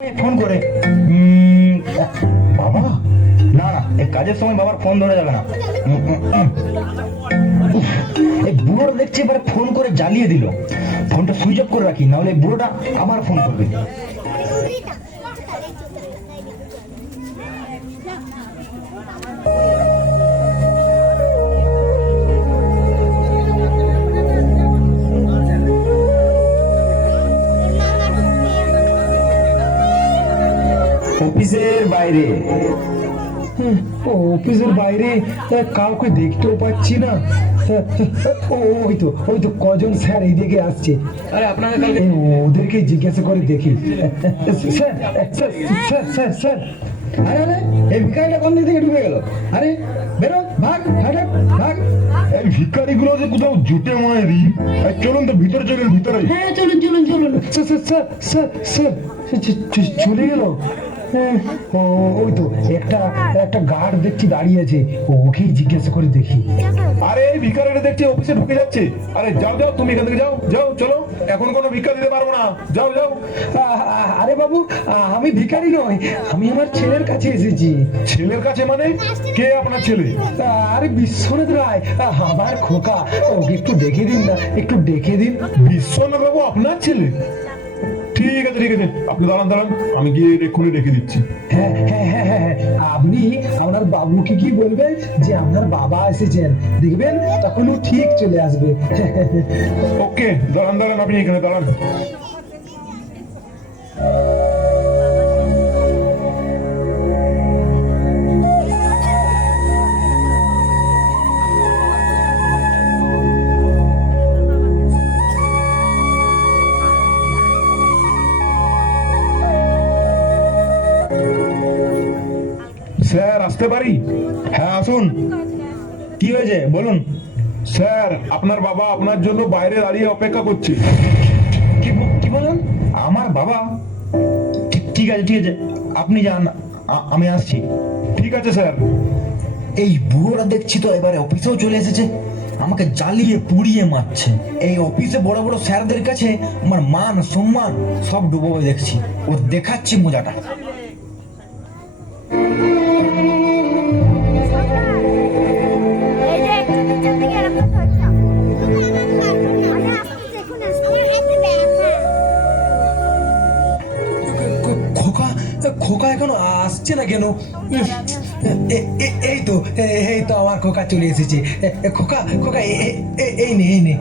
Phone করে বাবা, না না, এই কাজের সময় বাবার ফোন ধরা যাবে না। এই বুড়োটা দেখছি এবারে ফোন করে জ্বালিয়ে দিল। ফোনটা সুইচ অফ করে রাখি, নাহলে বুড়োটা আবার ফোন করবে। অফিসের বাইরে, অফিসের বাইরে কাউকে দেখতেও পাচ্ছি না। ওই তো কজন স্যার এইদিকে আসছে। আরে আপনাকে কালকে ওদেরকে জিজ্ঞাসা করে দেখি। Sir sir sir sir sir আরে আরে, এই ভিখারিটা কোন দিক থেকে ঢুকে গেল? আরে বেরো, ভাগ ভাগ ভাগ। এই ভিখারিগুলো যে কোথাও জুটে মায়েরি। চলুন তো ভিতরে, চলুন ভিতরে। হ্যাঁ চলুন চলুন চলুন। স্যার স্যার স্যার স্যার চলে গেল। ওই তো একটা গার্ড দেখছি দাঁড়িয়ে আছে, ওকেই জিজ্ঞাসা করে দেখি। আরে এই ভিখারিটা দেখছি অফিসে ঢুকে যাচ্ছে। আরে যাও যাও, তুমি এখান থেকে যাও যাও, চলো। এখন কোনো ভিক্ষা দিতে পারবো না, যাও যাও। আরে বাবু, আমি ভিখারি নই, আমি আমার ছেলের কাছে এসেছি। ছেলের কাছে মানে? কে আপনার ছেলে? আরে বিশ্বনাথ রায়, আমার খোকা, ওকে একটু দেখে দিন না, একটু দেখে দিন। বিশ্বনাথ বাবু আপনার ছেলে? ঠিক আছে ঠিক আছে, আপনি দাঁড়ান দাঁড়ান, আমি গিয়ে এক্ষুনি রেখে দিচ্ছি। হ্যাঁ হ্যাঁ হ্যাঁ হ্যাঁ, আপনি আপনার বাবুকে কি বলবেন যে আপনার বাবা এসেছেন, দেখবেন তখন ও ঠিক চলে আসবে। ওকে, দাঁড়ান দাঁড়ান, আপনি এখানে দাঁড়ান। স্যার আসতে পারি? হ্যাঁ আসুন। কি হয়েছে বলুন। স্যার, আপনার বাবা আপনার জন্য বাইরে দাঁড়িয়ে অপেক্ষা করছে। কি বলুন? আমার বাবা? ঠিক আছে ঠিক আছে, আপনি যান, আমি আসছি। ঠিক আছে স্যার। এই বুড়োরা দেখছি তো এবারে অফিসেও চলে এসেছে, আমাকে জ্বালিয়ে পুড়িয়ে মারছে। এই অফিসে বড় বড় স্যারদের কাছে আমার মান সম্মান সব ডুবোবে দেখছি, ও দেখাচ্ছি মজাটা। খোকা খোকা এখনো আসছে না কেন? এই তো আমার খোকা চলে এসেছে। খোকা খোকা, এই নে।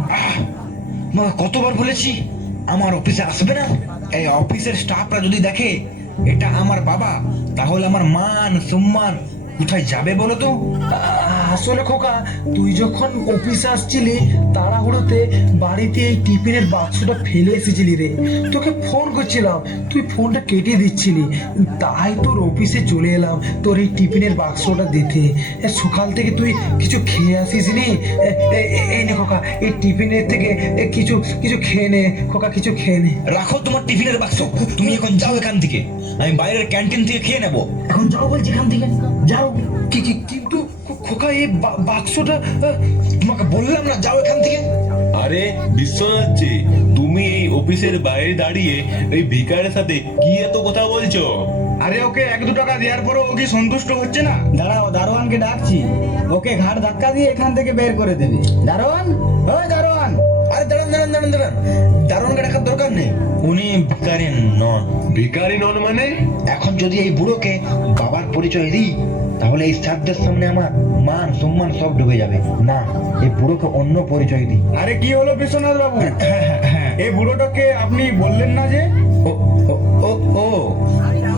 মা কতবার বলেছি আমার অফিসে আসবে না। এই অফিসের স্টাফরা যদি দেখে এটা আমার বাবা, তাহলে আমার মান সম্মান কোথায় যাবে বলো তো? আসলে খোকা, তুই যখন অফিসে আসছিলি তাড়াহুড়োতে বাড়িতে এই টিফিনের বাক্সটা ফেলে এসেছিলি রে। তোকে ফোন করছিলাম, তুই ফোনটা কেটে দিচ্ছিলি, তাই তোর অফিসে চলে এলাম তোর এই টিফিনের বাক্সটা দিতে। সকাল থেকে তুই কিছু খেয়ে আসিসনি। এই নে খোকা, এই টিফিনের থেকে কিছু কিছু খেয়ে নে খোকা, কিছু খেয়ে নে। রাখো তোমার টিফিনের বাক্স, তুমি এখন যাও এখান থেকে, আমি বাইরের ক্যান্টিন থেকে খেয়ে নেবো। এখন যাও বলছি এখান থেকে, যাও। কিন্তু খোকা, এই বাক্সটা তোমাকে বললাম না যাও এখান থেকে। আরে বিশ্বনাথ জি, তুমি এই অফিসের বাইরে দাঁড়িয়ে এই ভিখারের সাথে কি এত কথা বলছো? আরে ওকে 1-2 টাকা দেওয়ার পরও ও কি সন্তুষ্ট হচ্ছে না? দাঁড়াও, দারোয়ানকে ডাকছি, ওকে ঘাড় ধাক্কা দিয়ে এখান থেকে বের করে দেবে। দারোয়ান, ওই দারোয়ান। আরে দাঁড়ান দাঁড়ান দাঁড়ান দাঁড়ান, দারোয়ানকে ডাকার দরকার নেই, উনি ভিখারি নন। ভিখারি নন মানে? এখন যদি এই বুড়োকে বাবার পরিচয় দিই, তাহলে এই স্যারদের সামনে আমার মান সম্মান সব ডুবে যাবে। না, এই বুড়োকে অন্য পরিচয় দিই। আরে কি হলো বিশ্বনাথ বাবু? হ্যাঁ, এই বুড়োটাকে আপনি বললেন না যে? ও ও ও ও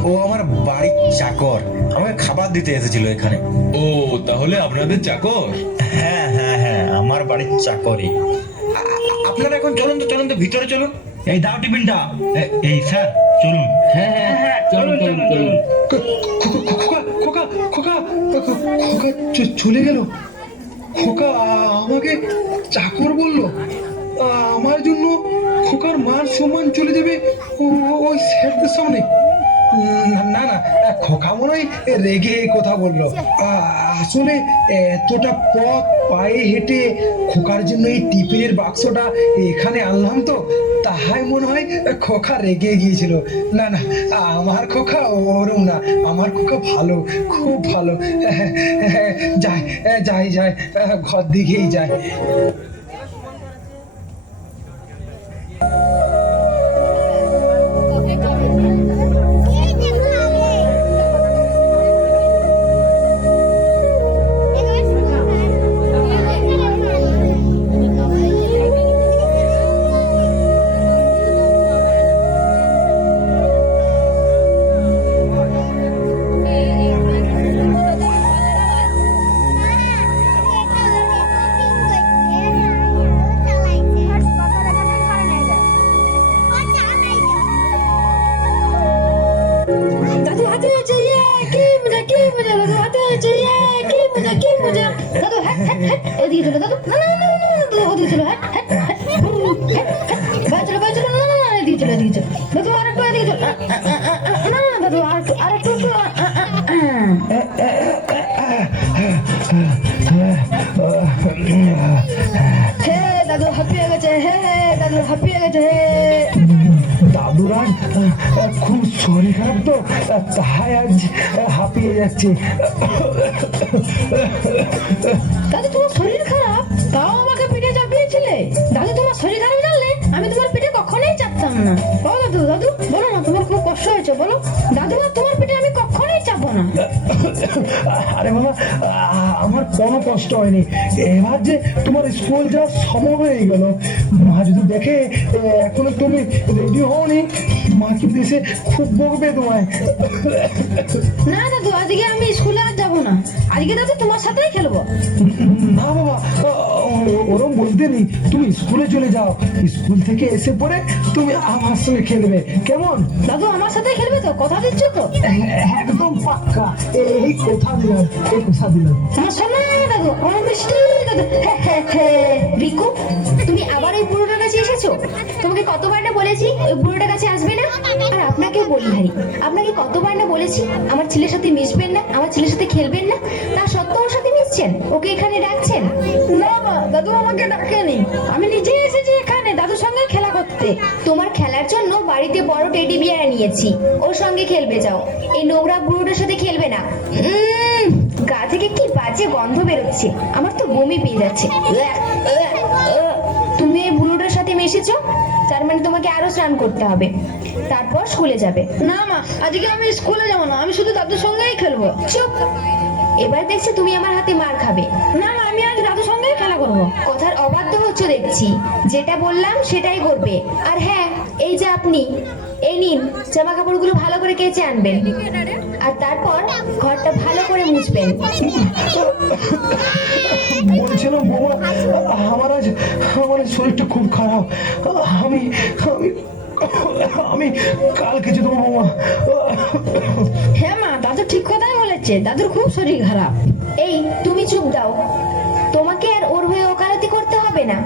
ও আমার বাড়ির চাকর, আমাকে খাবার দিতে এসেছিল এখানে। ও, তাহলে আপনাদের চাকর? হ্যাঁ হ্যাঁ হ্যাঁ, আমার বাড়ির চাকরই। আপনারা এখন চলুন তো, চলুন তো ভিতরে চলুন। এই দাও টিফিনটা। এই স্যার চলুন। হ্যাঁ চলুন চলুন চলুন। খোকা খোকা খোকা খোকা চলে গেল। খোকা আমাকে চাকর বললো, আমার জন্য খোকার মান সম্মান চলে যাবে ওই স্যারদের সামনে। না না, খোকা মনে হয় রেগে এই কথা বললো। আসলে এতটা পথ পায়ে হেঁটে খোকার জন্য এই টিফিনের বাক্সটা এখানে আনলাম তো, তাহাই মনে হয় খোকা রেগে গিয়েছিল। না না, আমার খোকা ওরম না, আমার খোকা ভালো, খুব ভালো। যাই যাই যাই, ঘর দিকেই যাই। দাদু হাতে হয়েছে, ইয়ে কি মজা, কি মজা, দাদু হাতে হয়েছে, ইয়ে কি মজা, কি মজা। দাদু হ্যাট হ্যাট হ্যাট, এদিকে চলো দাদু, না না না না, দাদু ওদিকে চলো, হ্যাট হ্যাট হ্যাট, বাইরে চলো বাইরে চলো, না না না, এদিকে চলো এদিকে চলো, দাদু আর একটু এদিকে চলো, না না দাদু আর একটু হে দাদু হাঁপিয়ে গেছে, হে দাদু হাঁপিয়ে গেছে, হে। দাদুর আজ খুব শরীর খারাপ তো, তাই আজ হাঁপিয়ে যাচ্ছে। দাদু তোমার শরীর খারাপ, তাও আমাকে পিঠে চাপিয়েছিলে। দাদু তোমার শরীর খারাপ জানলে আমি তোমার পিঠে কখনোই চাপতাম না। ও দাদু, দাদু বলো না, তোমার খুব কষ্ট হয়েছে বলো। দাদু আর তোমার পিঠে আমি কখনোই চাপবো না। আরে বাবা, আমার কোনো কষ্ট হয়নি। এবার যে তোমার স্কুল যাওয়ার সময় হয়ে গেল, মা যদি দেখে এখনো তুমি রেডি হওনি, মা কিন্তু এসে খুব বকবে তোমায়। না দাদু, আজকে আমি স্কুলে আর যাবো না, আজকে দাদু তোমার সাথেই খেলবো। না বাবা, ওরম বলতে নেই, তুমি স্কুলে চলে যাও, স্কুল থেকে এসে পরে তুমি আমার সঙ্গে খেলবে, কেমন? দাদু আমার সাথেই খেলবে তো, কথা দিচ্ছ তো? একদম পাক্কা, এই কথা দিলাম, এই কথা দিলাম। আমার শোনা দাদু, আমার মিষ্টি দাদু। রিকু, তুমি আবার ওই বুড়োটার কাছে এসেছো? তোমাকে কতবার না বলেছি ওই বুড়োটার কাছে আসবে না? আর আপনাকে বলি হারি, আপনাকে কতবার না বলেছি আমার ছেলের সাথে মিশবেন না, আমার ছেলের সাথে খেলবেন না, তা সত্ত্বেও ওর সাথে মিশছেন, ওকে এখানে ডাকছেন। না মা, দাদু আমাকে ডাকেনি, আমি নিজেই এসেছি এখানে দাদুর সঙ্গে খেলা করতে। তোমার খেলার জন্য বাড়িতে বড় টেডি বিয়ার নিয়েছি, ওর সঙ্গে খেলবে যাও, এই নোংরা বুড়োটার সাথে খেলবে না। গা থেকে কি বাজে গন্ধ বেরোচ্ছে, আমার তো বমি পেয়ে যাচ্ছে। তুমি এই বুড়োটার সাথে মিশেছো, তার মানে তোমাকে আরো স্নান করতে হবে, তারপর স্কুলে যাবে। না মা, আজকে আমি স্কুলে যাবো না, আমি শুধু দাদুর সঙ্গেই খেলবো। চুপ, এবার দেখছি তুমি আমার হাতে মার খাবে। না মা, আমি আজ দাদুর সঙ্গেই খেলা করবো। কথার অবাধ্য হচ্ছে দেখছি, যেটা বললাম সেটাই করবে। আর হ্যাঁ, এই যে আপনি, এই নিন জামা কাপড়গুলো ভালো করে কেচে আনবেন, আর তারপর ঘরটা ভালো করে মুছবেন। বলছিলাম বাবা, আমার আজ শরীরটা খুব খারাপ, আমি আমি আমি কালকে যেতে পারবো বাবা। হ্যাঁ মা, দাদু ঠিক কথাই বলেছে, দাদুর খুব শরীর খারাপ। এই তুমি চুপ দাও, তোমাকে আর ওর হয়ে ওকালতি করতে হবে না।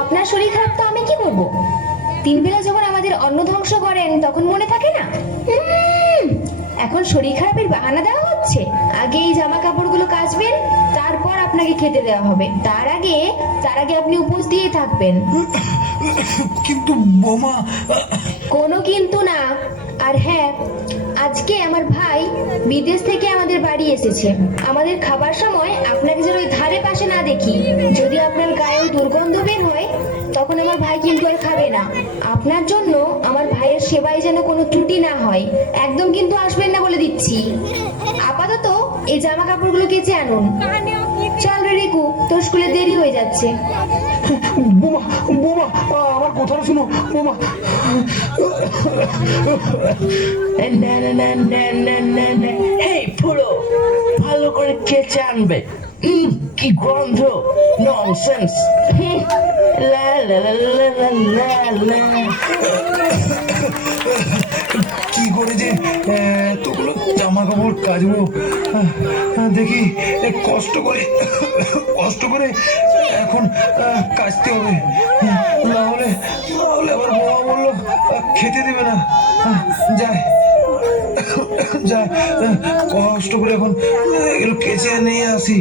আপনার শরীর খারাপ তো আমি কি করব? তিন বেলা যখন আমাদের অন্ন ধ্বংস করেন তখন মনে থাকে না? এখন শরীর খারাপের বাহানা দেওয়া হচ্ছে। আগে এই জামা কাপড়গুলো কাচবেন, তারপর আপনাকে খেতে দেওয়া হবে। তার আগে আপনি উপোস দিয়ে থাকবেন। কিন্তু বোমা, কোনো কিন্তু না। আর হ্যাঁ, আজকে আমার ভাই বিদেশ থেকে আমাদের বাড়ি এসেছে। আমাদের খাবার সময় আপনাকে যেন ওই ধারে পাশে না দেখি। যদি আপনার গায়ে ওই দুর্গন্ধ বের হয়, তখন আমার ভাই কিন্তু আর খাবে না। আপনার জন্য আমার ভাইয়ের সেবায় যেন কোনো ত্রুটি না হয়, একদম কিন্তু আসবেন না বলে দিচ্ছি। আপাতত এই জামা কাপড়গুলো কেচে আনুন। চল রে রিকু, তোর স্কুলে দেরি হয়ে যাচ্ছে। বোমা বোমা, আমার কথাটা শোনো বোমা। এই পুরো ভালো করে কেচে আনবে। কি গন্ধ, ননসেন্স। লা লা লা লা লা লা লা। কি করে যে তোগুলো জামা কাপড় কাচবো, দেখি কষ্ট করে এখন কাচতে হবে, না হলে আবার বাবা বললো খেতে দেবে না। যাই যা কষ্ট করে এখন এগুলো কেচে নিয়ে আসি।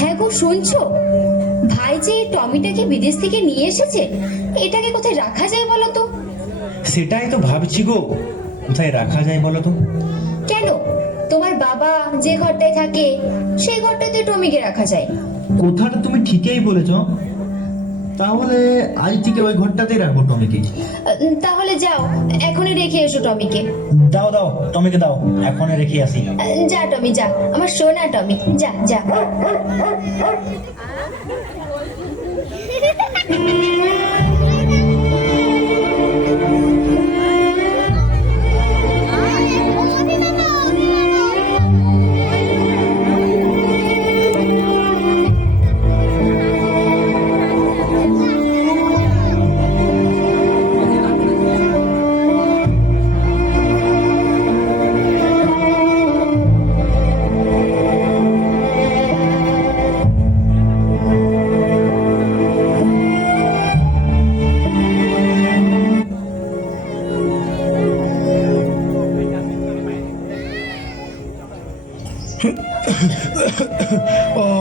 হ্যাঁ গো, শুনছো? ভাই যে এই টমিটাকে বিদেশ থেকে নিয়ে এসেছে, এটাকে কোথায় রাখা যায় বলো তো? সেটাই তো ভাবছি গো, কোথায় রাখা যায় বলো তো? কেন, তোমার বাবা যে ঘরটায় থাকে সেই ঘরটাতে টমিকে রাখা যায়। কথাটা তুমি ঠিকই বলেছ, তাহলে আজ থেকে ওই ঘরটাতেই রাখবো টমিকে। তাহলে যাও, এখনই রেখে এসো টমিকে। দাও দাও, টমিকে দাও, এখনই রেখে আসি। যা টমি যা, আমার সোনা টমি, যা যা।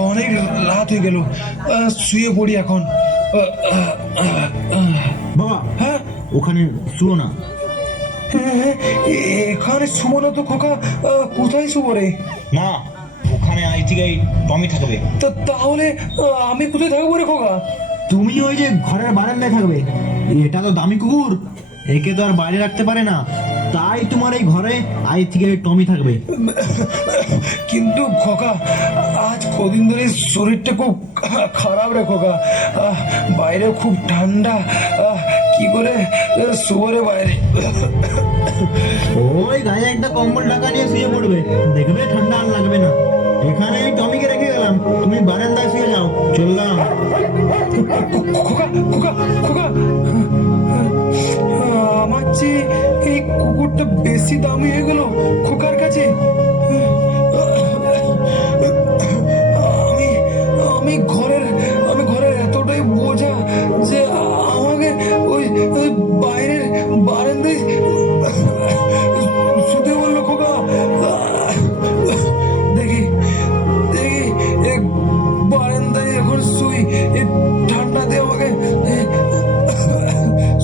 অনেক রাত হয়ে গেল, শুয়ে পড়ি এখন। বাবা, হ্যাঁ ওখানে শুও না। হ্যাঁ, এখানে শুবো না তো খোকা, কোথায় শুবো রে? না, ওখানে আজ থেকে টমি থাকবে। তাহলে আমি কোথায় থাকবো রে খোকা? তুমি ওই যে ঘরের বারান্দায় থাকবে। এটা তো দামি কুকুর, একে তো আর বাইরে রাখতে পারে না, তাই তোমার এই ঘরে আজ থেকে টমি থাকবে। কিন্তু খোকা, আজ কদিন ধরে শরীরটা খুব খারাপ রে খোকা, বাইরে খুব ঠান্ডা, কি করে শুবো রে বাইরে? ওই গায়ে একটা কম্বল ঢাকা নিয়ে শুয়ে পড়বে, দেখবে ঠান্ডা আর লাগবে না। এখানে এই টমিকে রেখে গেলাম, তুমি বারান্দায় শুয়ে যাও। চললাম। খোকা খোকা খোকা, আমার চেয়ে এই কুকুরটা বেশি দামি হয়ে গেল খোকার কাছে। আমি ঘরের এতটাই বোঝা যে আমাকে ওই বাইরের বারান্দায় শুতে বললো খোকা। দেখি বারান্দায় এখন শুই, ঠান্ডাতে আমাকে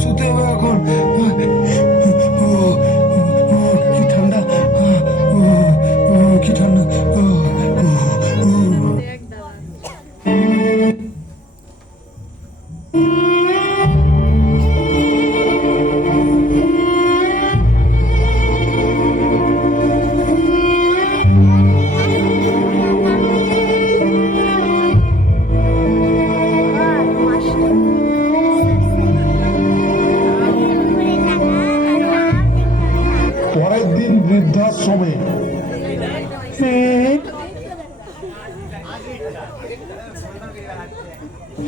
শুতে হবে এখন। কি ঠান্ডা, কি ঠান্ডা। পরের দিন বৃদ্ধাশ্রমে।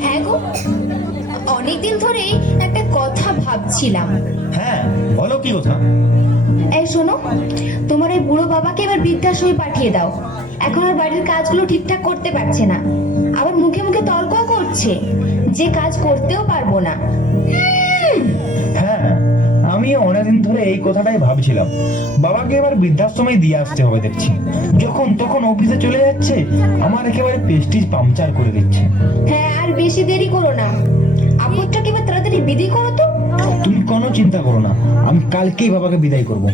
হ্যাঁ গো, অনেকদিন ধরেই একটা কথা ভাবছিলাম। হ্যাঁ, বলো কি কথা? এই শোনো, তোমার ওই বুড়ো বাবাকে এবার বৃদ্ধাশ্রমে পাঠিয়ে দাও। এখন আর বাড়ির কাজগুলো ঠিকঠাক করতে পারছে না, আবার মুখে মুখে তর্ক করছে। হচ্ছে যে কাজ করতেও পারবো না। হ্যাঁ, আমি অনেকদিন ধরে এই কথাটাই ভাবছিলাম। বাবাকে এবার বৃদ্ধাশ্রমে দিয়ে আসতে হবে দেখছি। যখন তখন অফিসে চলে যাচ্ছে, আমার একেবারে প্রেস্টিজ পাংচার করে দিচ্ছে। হ্যাঁ, আর বেশি দেরি করো না, আপদটাকে এবার তাড়াতাড়ি বিদায় করো তো। তুমি কোনো চিন্তা করো না, আমি কালকেই বাবাকে বিদায় করব।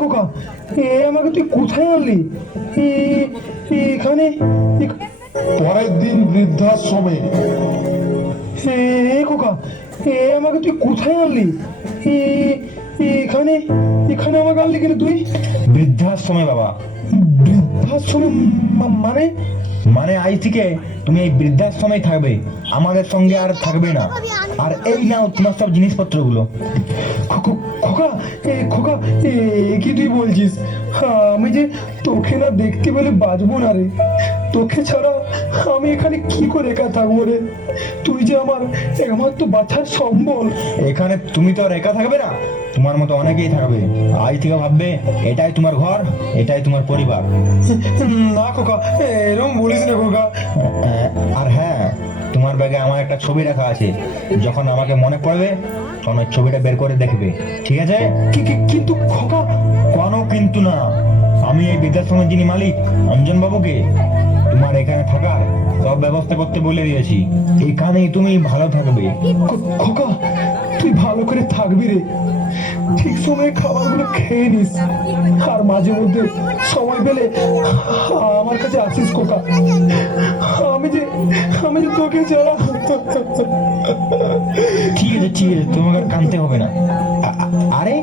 খোকা, আমাকে তুই কোথায় আনলি? এখানে পরের দিন বৃদ্ধাশ্রমে। খোকা, আমাকে তুই কোথায় আনলি? এখানে এখানে আমাকে আনলি কেন তুই? বৃদ্ধাশ্রমে বাবা। বৃদ্ধাশ্রমে মানে? মানে আজ থেকে তুমি এই বৃদ্ধাশ্রমেই থাকবে, আমাদের সঙ্গে আর থাকবে না। আর এই নাও তোমার সব জিনিসপত্রগুলো। খোকা, খোকা, কি তুই বলছিস? আমি যে তোকে না দেখতে পেলে বাঁচবো না রে। তোকে ছাড়া আমি এখানে কি করে একা থাকবো রে? তুই যে আমার একমাত্র বাচ্চার সম্বল। এখানে তুমি তো আর একা থাকবে না, তোমার মতো অনেকেই থাকবে। আজ থেকে ভাববে এটাই তোমার ঘর, এটাই তোমার পরিবার। না খোকা, এরকম বলিস না খোকা। আর হ্যাঁ, তোমার ব্যাগে আমার একটা ছবি রাখা আছে, যখন আমাকে মনে পড়বে তখন ওই ছবিটা বের করে দেখবে, ঠিক আছে? কিন্তু খোকা। কোনো কিন্তু না, আমি এই বৃদ্ধাশ্রমের যিনি মালিক অঞ্জন বাবুকে তোমার এখানে থাকার সব ব্যবস্থা করতে বলে দিয়েছি। এখানেই তুমি ভালো থাকবে। খোকা, তুই ভালো করে থাকবি রে। ঠিক সময়ে খাবারগুলো খেয়ে নিস, আর মাঝে মধ্যে সময় পেলে আমার কাছে আসিস খোকা। আমি যে তোকে ছাড়া। ঠিক আছে ঠিক আছে, তোমাকে আর কাঁদতে হবে না। আরে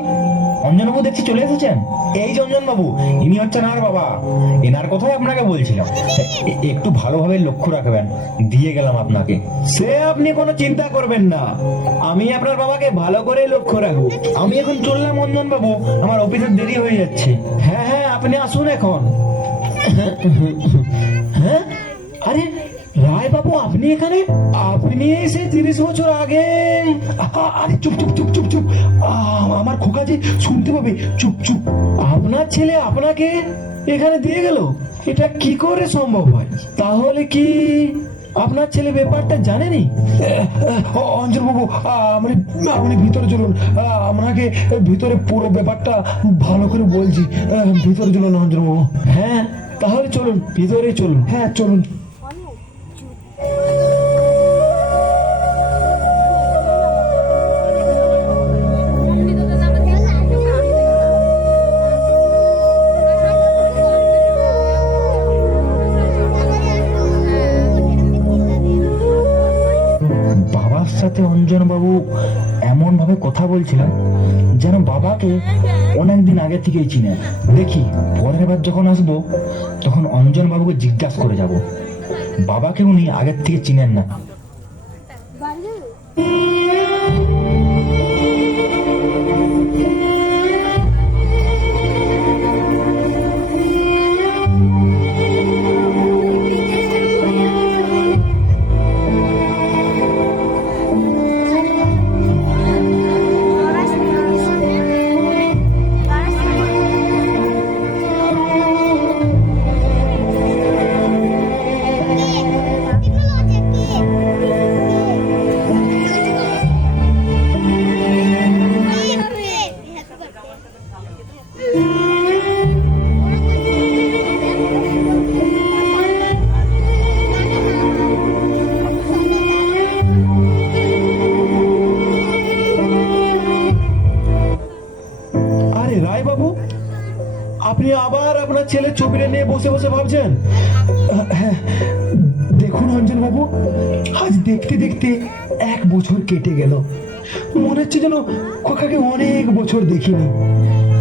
অঞ্জনবাবু দেখছি চলে এসেছেন। এই যে অঞ্জনবাবু, ইনি হচ্ছেন আর বাবা। এনার কথাই আপনাকে বলছিলাম, একটু ভালোভাবে লক্ষ্য রাখবেন, দিয়ে গেলাম আপনাকে। সে আপনি কোনো চিন্তা করবেন না, আমি আপনার বাবাকে ভালো করে লক্ষ্য রাখবো। আমি এখন চললাম অঞ্জনবাবু, আমার অফিসের দেরি হয়ে যাচ্ছে। হ্যাঁ হ্যাঁ, আপনি আসুন এখন। হ্যাঁ, আরে রায় বাবু, আপনি এখানে? আপনি এসে 30 বছর আগে। আরে চুপ চুপ চুপ চুপ চুপ, আমার খোকা যে শুনতে পাবে। চুপ চুপ। আপনার ছেলে আপনাকে এখানে দিয়ে গেল? এটা কি করে সম্ভব হয়? তাহলে কি আপনার ছেলে ব্যাপারটা জানেনি? অঞ্জন বাবু, আপনি ভিতরে চলুন। আপনাকে ভিতরে পুরো ব্যাপারটা ভালো করে বলছি। ভিতরে চলুন অঞ্জন বাবু। হ্যাঁ, তাহলে চলুন, ভিতরে চলুন। হ্যাঁ চলুন। বাবার সাথে অঞ্জনবাবু এমন ভাবে কথা বলছিলেন যেন বাবাকে অনেকদিন আগে থেকেই চিনেন। দেখি পরের বার যখন আসবো তখন অঞ্জনবাবুকে জিজ্ঞাসা করে যাব, বাবাকে উনি আগের থেকে চিনেন না। আপনি আবার আপনার ছেলে ছবিটা নিয়ে বসে বসে ভাবছেন? হ্যাঁ, দেখুন অঞ্জন বাবু, আজ দেখতে দেখতে 1 বছর কেটে গেল। মনে হচ্ছে যেন খোকাকে অনেক বছর দেখিনি।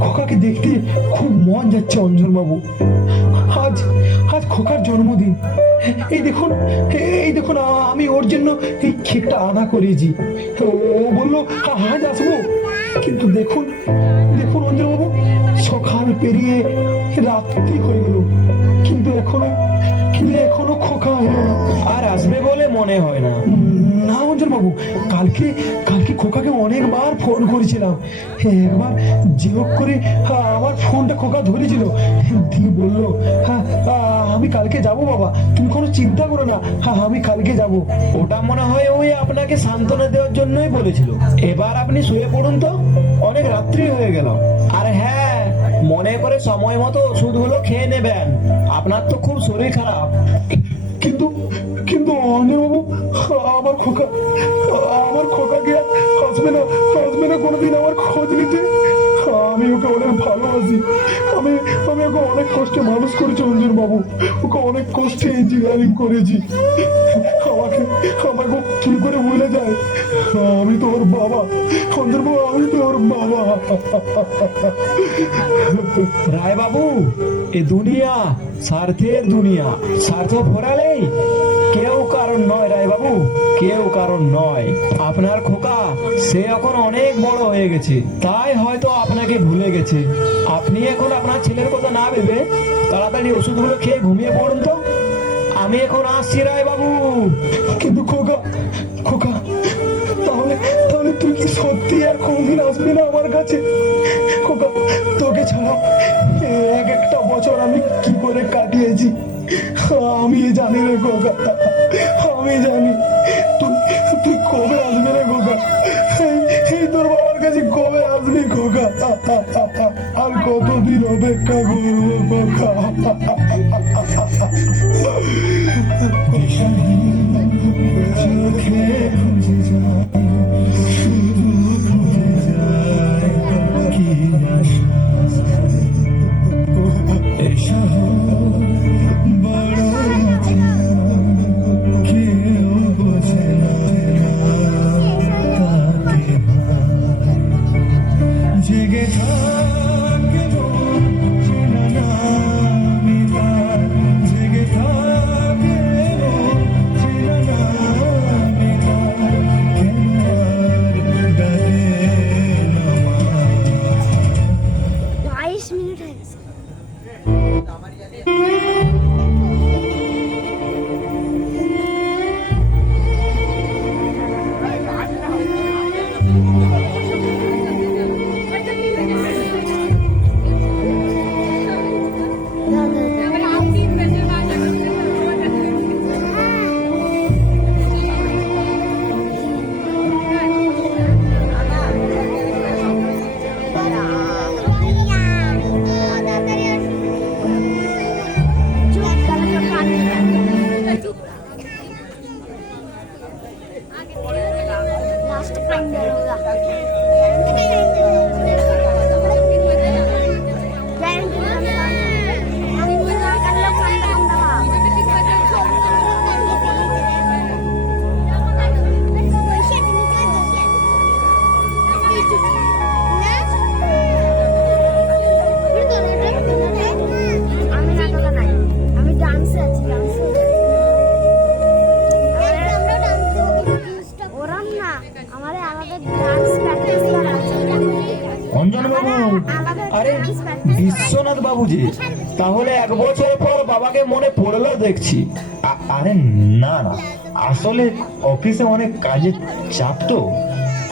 খোকাকে দেখতে খুব মন যাচ্ছে অঞ্জন বাবু। আজ আজ খোকার জন্মদিন। এই দেখুন, এই দেখুন, আমি ওর জন্য এই কেকটা আনা করেছি। ও বললো আজ আসবো, কিন্তু দেখুন দেখুন অঞ্জন বাবু, সকাল পেরিয়ে রাত্রি হয়ে গেল, কিন্তু এখনো খোকা এলো না। আর আসবে বলে মনে হয় না। না অঞ্জন বাবু, কালকে খোকাকে অনেকবার ফোন করেছিলাম। একবার যে হোক করে আমার ফোনটা খোকা ধরেছিল, দিয়ে বললো আমি কালকে যাব বাবা, তুমি কোনো চিন্তা করো না, আমি কালকে যাব। ওটা মনে হয় ওই আপনাকে সান্ত্বনা দেওয়ার জন্যই বলেছিল। এবার আপনি শুয়ে পড়ুন তো, অনেক রাত্রি হয়ে গেল। আর হ্যাঁ, মনে করে সময় মতো ওষুধগুলো খেয়ে নেবেন, আপনার তো খুব শরীর খারাপ। কিন্তু কিন্তু অঞ্জনবাবু, আমার খোকাকে আসবে না কোনোদিন আমার খোঁজ নিতে। আমি ওকে অনেক ভালোবাসি। আমি ওকে অনেক কষ্টে মানুষ করেছি অঞ্জন বাবু, ওকে অনেক কষ্টে ইঞ্জিনিয়ারিং করেছি। আমাকে কি করে ভুলে যায়? আমি তো ওর বাবা অঞ্জন বাবু, আমি তো ওর বাবা। রায় বাবু, এ দুনিয়া স্বার্থের দুনিয়া, স্বার্থ ফোরালেই কেউ কারণ নয় রায় বাবু, কেউ কারণ নয়। আপনার খোকা সে এখন অনেক বড় হয়ে গেছে, তাই হয়তো আপনাকে ভুলে গেছে। আপনি এখন আপনার ছেলের কথা না ভেবে তাড়াতাড়ি ওষুধগুলো খেয়ে ঘুমিয়ে পড়ুন তো। আমি এখন আসছি রায় বাবু। কিন্তু খোকা তাহলে তুই কি সত্যি আর কোনদিন আসবি না আমার কাছে? খোকা, তোকে ছাড়া একটা বছর আমি কি করে কাটিয়েছি আমি জানি রে খোকা, আমি জানি। তুই কবে আসবি রে খোকা? এই তোর বাবার কাছে কবে আসবি খোকা? আর কতদিন অপেক্ষা করবো খোকা? চোখে খুঁজে যায়, শুধু খুঁজে যায় কি আশা। এ শহর বড় অচেনা, কেউ বোঝে না তাকে ভাই। জেগে থাকে মন, চেনা নামই তার। জেগে থাকে মন, চেনা নামই তার। কেন আর ডাকে না মা? 22 মিনিট হয়ে গেছে। लास्ट फाइनल होगा। আমি ডান্সে আছি, ডান্সে ওরম না, আমাদের আলাদা ডান্স প্র্যাকটিস করা আছে। অঞ্জন বাবু, আরে বিশ্বনাথ বাবুজি, তাহলে 1 বছর পর বাবাকে মনে পড়লো দেখছি। আরে না না, আসলে অফিসে অনেক কাজের চাপ তো,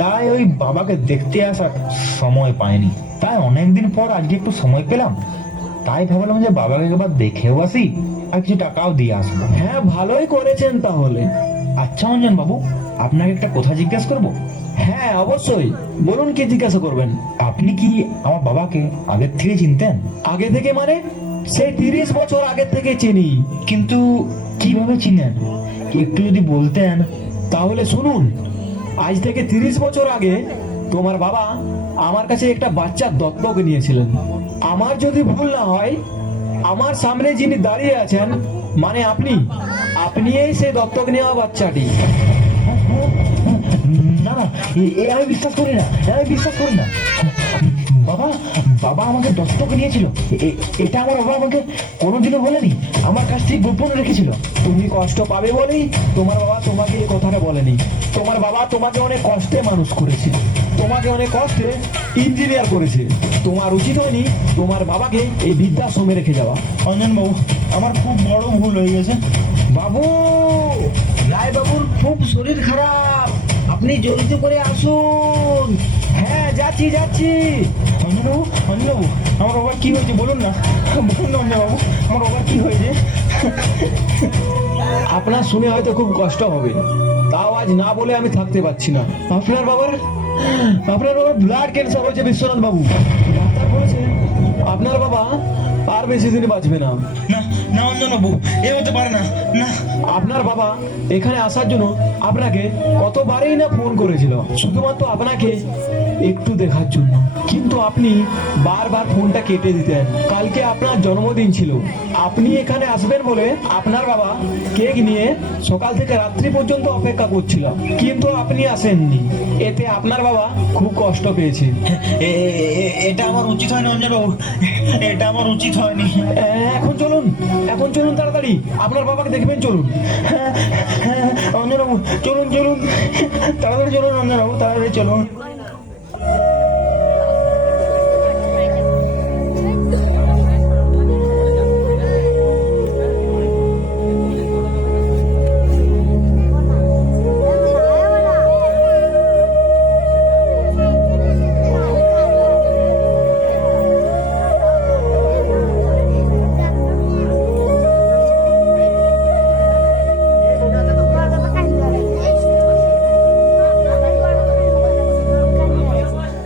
তাই ওই বাবাকে দেখতে আসার সময় পাইনি। তাই অনেকদিন পর আজকে একটু সময় পেলাম, তাই ভাবলাম যে বাবাকে একবার দেখেও আসি আর কিছু টাকাও দিয়ে আসবো। হ্যাঁ, ভালোই করেছেন তাহলে। আচ্ছা অঞ্জন বাবু, আপনাকে একটা কথা জিজ্ঞেস করবো? হ্যাঁ অবশ্যই, বলুন কি জিজ্ঞাসা করবেন। আপনি কি আমার বাবাকে আগের থেকে চিনতেন? আগে থেকে মানে? সেই 30 বছর আগে থেকে চিনি। কিন্তু কিভাবে চিনেন, একটু যদি বলতেন। তাহলে শুনুন, আজ থেকে 30 বছর আগে তোমার বাবা আমার কাছে একটা বাচ্চা দত্তক নিয়েছিলেন। আমার যদি ভুল না হয়, আমার সামনে যিনি দাঁড়িয়ে আছেন মানে আপনি এই সেই দত্তক নেওয়া বাচ্চাটি। না না, আমি বিশ্বাস করি না, আমি বিশ্বাস করি না। বাবা বাবা আমাকে দত্তক নিয়েছিল, এটা আমার বাবা আমাকে কোনোদিনও বলেনি, আমার কাছ থেকে গোপন রেখেছিল। তুমি কষ্ট পাবে বলেই তোমার বাবা তোমাকে এই কথাটা বলেনি। তোমার বাবা তোমাকে অনেক কষ্টে মানুষ করেছে, তোমাকে অনেক কষ্টে ইঞ্জিনিয়ার করেছে। তোমার উচিত হয়নি তোমার বাবাকে এই বৃদ্ধাশ্রমে রেখে যাওয়া। অঞ্জন বাবু, আমার খুব বড় ভুল হয়ে গেছে। বাবু, রায় বাবুর খুব শরীর খারাপ, আপনি জলদি করে আসুন। হ্যাঁ, যাচ্ছি। অঞ্জনবাবু, অঞ্জনবাবু, আমার বাবার কি হয়েছে বলুন না, বলুন না অঞ্জনবাবু, আমার বাবার কি হয়েছে? আপনার শুনে হয়তো খুব কষ্ট হবে, তাও আজ না বলে আমি থাকতে পারছি না। আপনার বাবার ব্লাড ক্যান্সার হয়েছে বিশ্বনাথ বাবু। ডাক্তার বলেছে আপনার বাবা আর বেশি দিন বাঁচবে না। না না অঞ্জনবাবু, এ হতে পারে না, না। আপনার বাবা এখানে আসার জন্য আপনাকে কতবারই না ফোন করেছিল, শুধুমাত্র আপনাকে একটু দেখার জন্য, কিন্তু আপনি বারবার ফোনটা কেটে দিতেন। কালকে আপনার জন্মদিন ছিল, আপনি এখানে আসবেন বলে আপনার বাবা কেক নিয়ে সকাল থেকে রাত্রি পর্যন্ত অপেক্ষা করছিল, কিন্তু আপনি আসেননি। এতে আপনার বাবা খুব কষ্ট পেয়েছে। এটা আমার উচিত হয়নি অঞ্জনবাবু, এটা আমার উচিত হয়নি। এখন চলুন তাড়াতাড়ি, আপনার বাবাকে দেখবেন। চলুন। হ্যাঁ অঞ্জনবাবু, চলুন তাড়াতাড়ি চলুন অঞ্জনবাবু, তাড়াতাড়ি চলুন।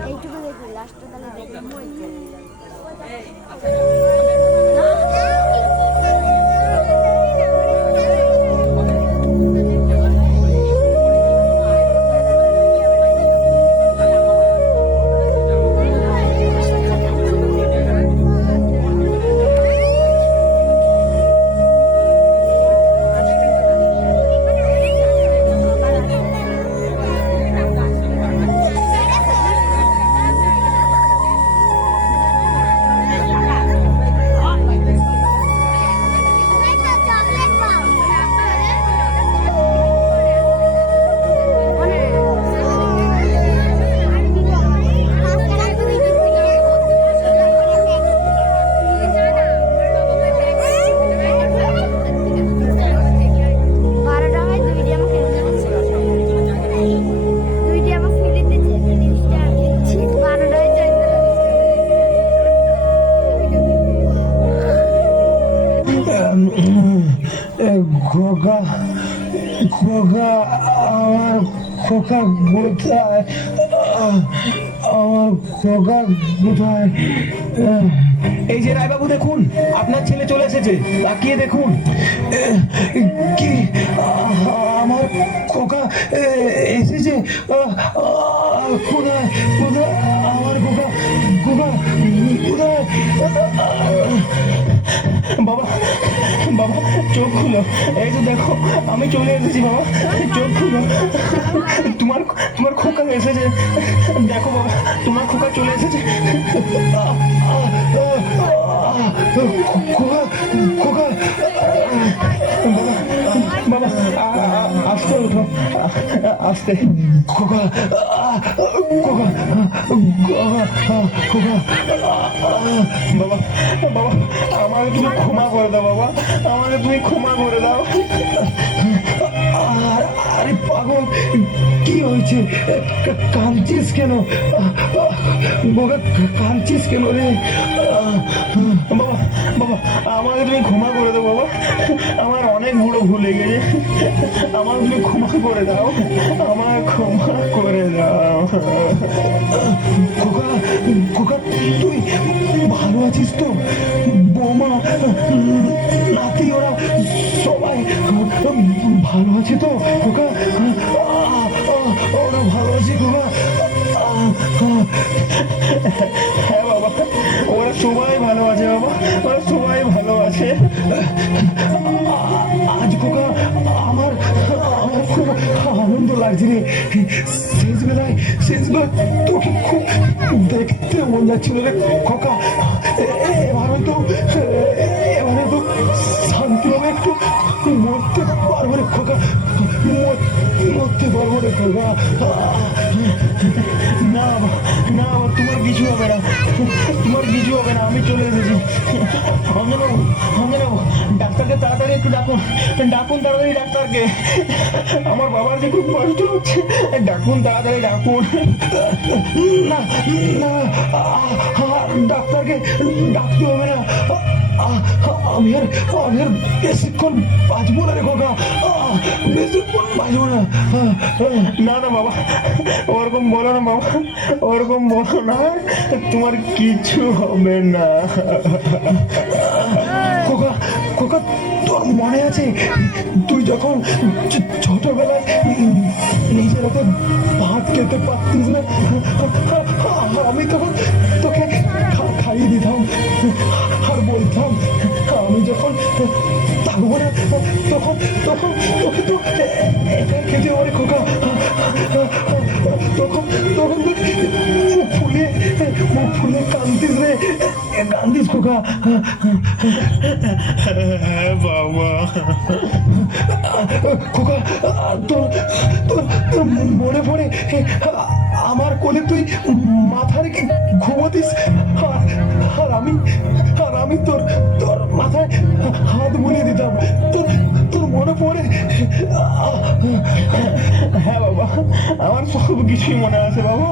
এইটুকু দেখি লাস্টটা তাহলে দেখি। খোকা আমার খোকা কোথায়? আমার খোকা কোথায়? এই যে রায়বাবু, দেখুন আপনার ছেলে চলে এসেছে, তাকিয়ে দেখুন। কি আমার খোকা এসেছে? কোথায় আমার খোকা? কোথায়? বাবা চোখ খুলো, এই তো দেখো আমি চলে এসেছি। বাবা চোখ খুলো, তোমার খোকা এসেছে, দেখো বাবা তোমার খোকা চলে এসেছে। খোকা বাবা আস্তে উঠো, আস্তে। খোকা বাবা আমাকে তুমি ক্ষমা করে দাও, বাবা আমাকে তুমি ক্ষমা করে দাও। আরে পাগল, কি হয়েছে? কাঁদছিস কেন? কাঁদছিস কেন রে? বাবা আমাকে তুমি ক্ষমা করে দাও, বাবা আমার অনেক বড় ভুল হয়ে গেছে, আমাকে তুমি ক্ষমা করে দাও, আমার ক্ষমা করে দাও। খোকা তুই ভালো আছিস তো? বৌমা, নাতি, ওরা সবাই ভালো আছে তো? খোকা ওরা ভালো আছে খোকা? হ্যাঁ বাবা, ওরা সবাই ভালো আছে বাবা, ওরা সবাই ভালো আছে। আজ খোকা আমার আমার খুব আনন্দ লাগছে রে। শেষবেলায় তোকে খুব দেখতে মন যাচ্ছিল রে খোকা। এবারে তো শান্তিভাবে একটু মরতে পারবো রে খোকা, মরতে পারবো রে খোকা। না না, তোমার কিছু হবে না, তোমার কিছু হবে না, আমি চলে এসেছি। অঞ্জনবাবু, ডাক্তারকে তাড়াতাড়ি একটু ডাকুন তাড়াতাড়ি ডাক্তারকে। আমার বাবার যে খুব কষ্ট হচ্ছে, ডাকুন তাড়াতাড়ি ডাকুন। না না, ডাক্তারকে ডাকতে হবে না, আমি আর বেশিক্ষণ বাঁচবো না রে খোকা, বেশিক্ষণ বাঁচবো না। না না বাবা, ওরকম বলো না বাবা, ওরকম বলো না, তোমার কিছু হবে না। খোকা খোকা, তোর মনে আছে তুই যখন ছোটবেলায় নিজের হাতে ভাত খেতে পারতিস না, আমি তখন তোকে খাইয়ে দিতাম আর বলতাম আমি যখন থাকবো না তখন তখন তোকে তো একাই খেতে হবে খোকা। তখন তখন তুই মুখ ফুলে কান্দিস খোকা। হ্যাঁ বাবা। খোকা, তোর মনে পড়ে আমার কোলে তুই মাথা রেখে ঘুমোতিস, আর আমি তোর মাথায় হাত বুলিয়ে দিতাম, তোর মনে পড়ে? হ্যাঁ বাবা, আমার সব কিছুই মনে আছে বাবা,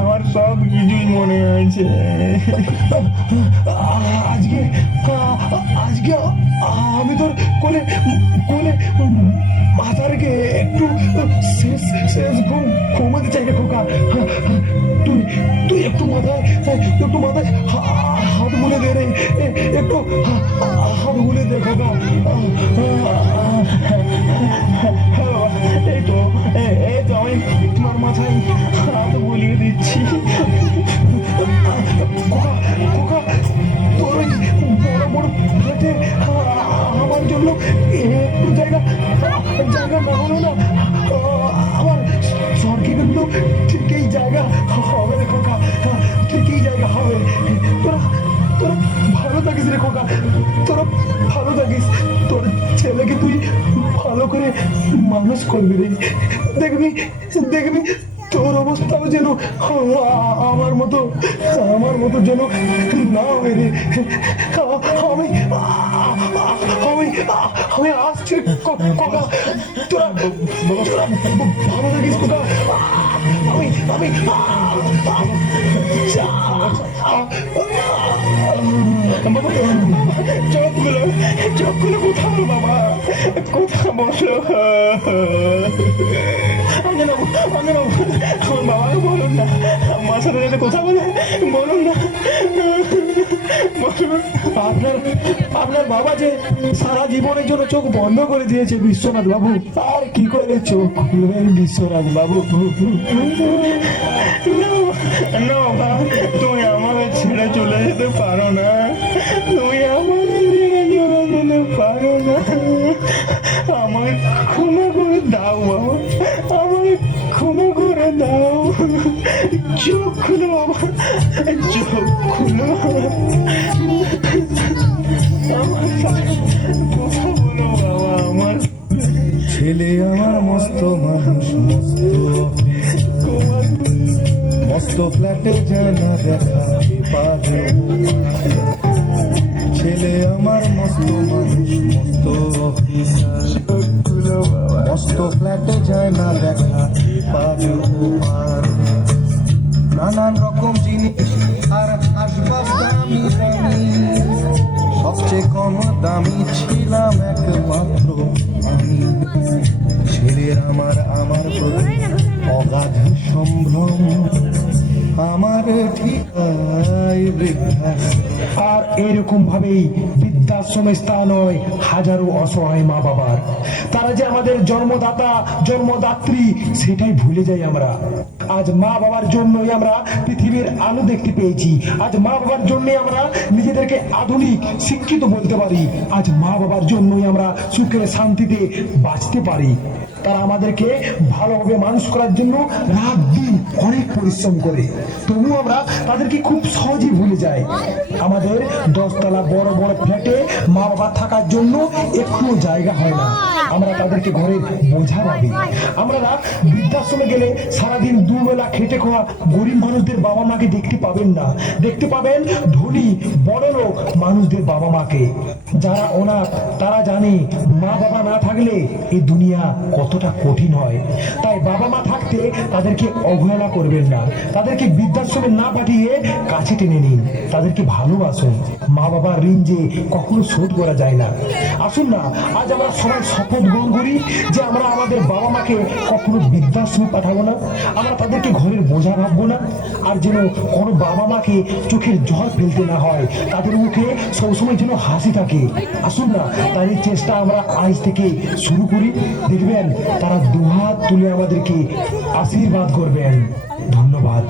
আমার সব কিছুই মনে আছে। আজকে আমি তোর কোলে মাথা রেখে একটু শেষ ঘুমাতে চাই রে খোকা। তুই একটু মাথায় হাত বুলে দে রে, একটু হাত বুলে দে খোকা। হ্যাঁ বাবা, এই তো আমি তোমার মাথায় হাত বুলিয়ে দিচ্ছি। খোকা, তোর ওই বড় বড় পেটে আমার জন্য একটু জায়গা না হলো না, আমার স্বর্গে কিন্তু ঠিকই জায়গা হবে রে খোকা, ঠিকই জায়গা হবে। তোরা ভালো থাকিস রে খোকা, তোরা ভালো থাকিস, তোর ছেলেকে তুই ভালো করে মানুষ করবি রে। দেখবি তোর অবস্থাও যেন আমার মতো যেন না হয় রে। আমি আসছি খোকা, তোরা ভালো থাকিস খোকা। আমি চোখগুলো কোথা বলো বাবা, কোথা বলো। অঞ্জনবাবু, আমার বাবাকে বলুন না, আমার সাথে যাতে কথা বলে বলুন না, বলুন। আপনার বাবা যে সারা জীবনের জন্য চোখ বন্ধ করে দিয়েছে বিশ্বনাথ বাবু, আর কি করে চোখ খুলবেন বিশ্বনাথ বাবু? না বাবা, তুমি আমাকে ছেড়ে চলে যেতে পারো না, তুমি আমাকে ছেড়ে চলে যেতে পারো না। আমায় ক্ষমা করে দাও বাবা, আমায় ক্ষমা করে দাও। চোখ খুলো বাবা, চোখ খুলো, আমার সাথে কথা বলো বাবা। আমার ছেলে আমার মস্ত মানুষ, মস্ত ফ্ল্যাটে জানা দেখা পাবে। ছেলে আমার মস্ত মানুষ, মস্ত অফিসার, মস্ত ফ্ল্যাটে যায় না দেখা পাবে। নানান রকম জিনিস আর আসবাব দামি দামি, সবচেয়ে কম দামি ছিলাম একমাত্র আমি। ছেলের আমার প্রতি অগাধ সম্ভ্রম, আমার ঠিকায় বৃদ্ধা। আর এরকম ভাবেই বৃদ্ধাশ্রমে স্থান হয় হাজারো অসহায় মা বাবার। তারা যে আমাদের জন্মদাতা জন্মদাত্রী সেটাই ভুলে যাই আমরা। আজ মা বাবার জন্যই আমরা পৃথিবীর আলো দেখতে পেয়েছি। আজ মা বাবার জন্যই আমরা নিজেদেরকে আধুনিক শিক্ষিত বলতে পারি। আজ মা বাবার জন্যই আমরা সুখে শান্তিতে বাঁচতে পারি। তারা আমাদেরকে ভালোভাবে মানুষ করার জন্য রাত দিন অনেক পরিশ্রম করে, তবু আমরা তাদেরকে খুব সহজেই ভুলে যাই। আমাদের 10 তলা বড় বড় ফ্ল্যাটে মা বাবা থাকার জন্য একটু জায়গা হয় না, আমরা তাদেরকে ঘরে বোঝা ভাবি। আমরা বৃদ্ধাশ্রমে গেলে সারাদিন দুবেলা খেটে খাওয়া গরিব মানুষদের বাবা মাকে দেখতে পাবেন না, দেখতে পাবেন ধনী বড় লোক মানুষদের বাবা মাকে। যারা অনাথ তারা জানে মা বাবা না থাকলে এই দুনিয়া কতটা কঠিন হয়। তাই বাবা মা থাকতে তাদেরকে অবহেলা করবেন না, তাদেরকে বৃদ্ধাশ্রমে না পাঠিয়ে কাছে টেনে নিন, তাদেরকে ভালোবাসুন। মা বাবার ঋণ যে কখনো শোধ করা যায় না। আসুন না আজ আমরা সবাই শপথ গ্রহণ করি যে আমরা আমাদের বাবা মাকে কখনো বৃদ্ধাশ্রমে পাঠাবো না, আমরা তাদেরকে ঘরের বোঝা ভাববো না, আর যেন কোনো বাবা মাকে চোখের জল ফেলতে না হয়, তাদের মুখে সবসময় যেন হাসি থাকে। আসুন না তার এই চেষ্টা আমরা আজ থেকে শুরু করি, দেখবেন তারা দুহাত তুলে আমাদেরকে আশীর্বাদ করবেন। ধন্যবাদ।